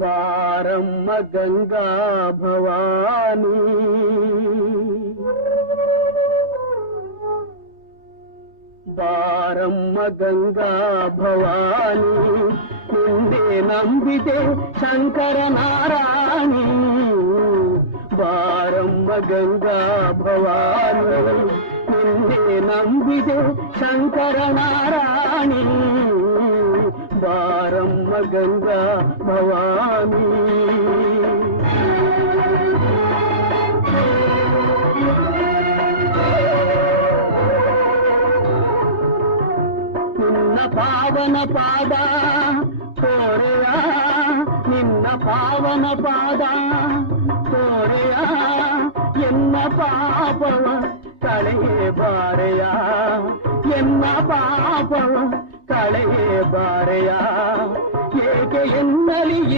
ಬಾರಮ್ಮ ಗಂಗಾ ಭವಾನಿ ಬಾರಮ್ಮ ಗಂಗಾ ಭವಾನಿ ನಿಂದೆ ನಂಬಿದೆ ಶಂಕರ ನಾರಾಯಣಿ ಬಾರಮ್ಮ ಗಂಗಾ ಭವಾನಿ ನಿಂದೆ ನಂಬಿದೆ ಶಂಕರ ನಾರಾಯಣಿ ಬಾರಮ್ಮ ಗಂಗಾ ಭವಾನಿ ನಿನ್ನ ಪಾವನ ಪಾದ ತೋರೆಯ ನಿನ್ನ ಪಾವನ ಪಾದ ತೋರೆಯ ಎನ್ನ ಪಾಪವ ಕಳೆಯೇ ಬಾರೆಯ ಎನ್ನ ಪಾಪವ ಕಳೆಯೇ ಬಾರೆಯ ಏಕೆ ಎನ್ನಲಿ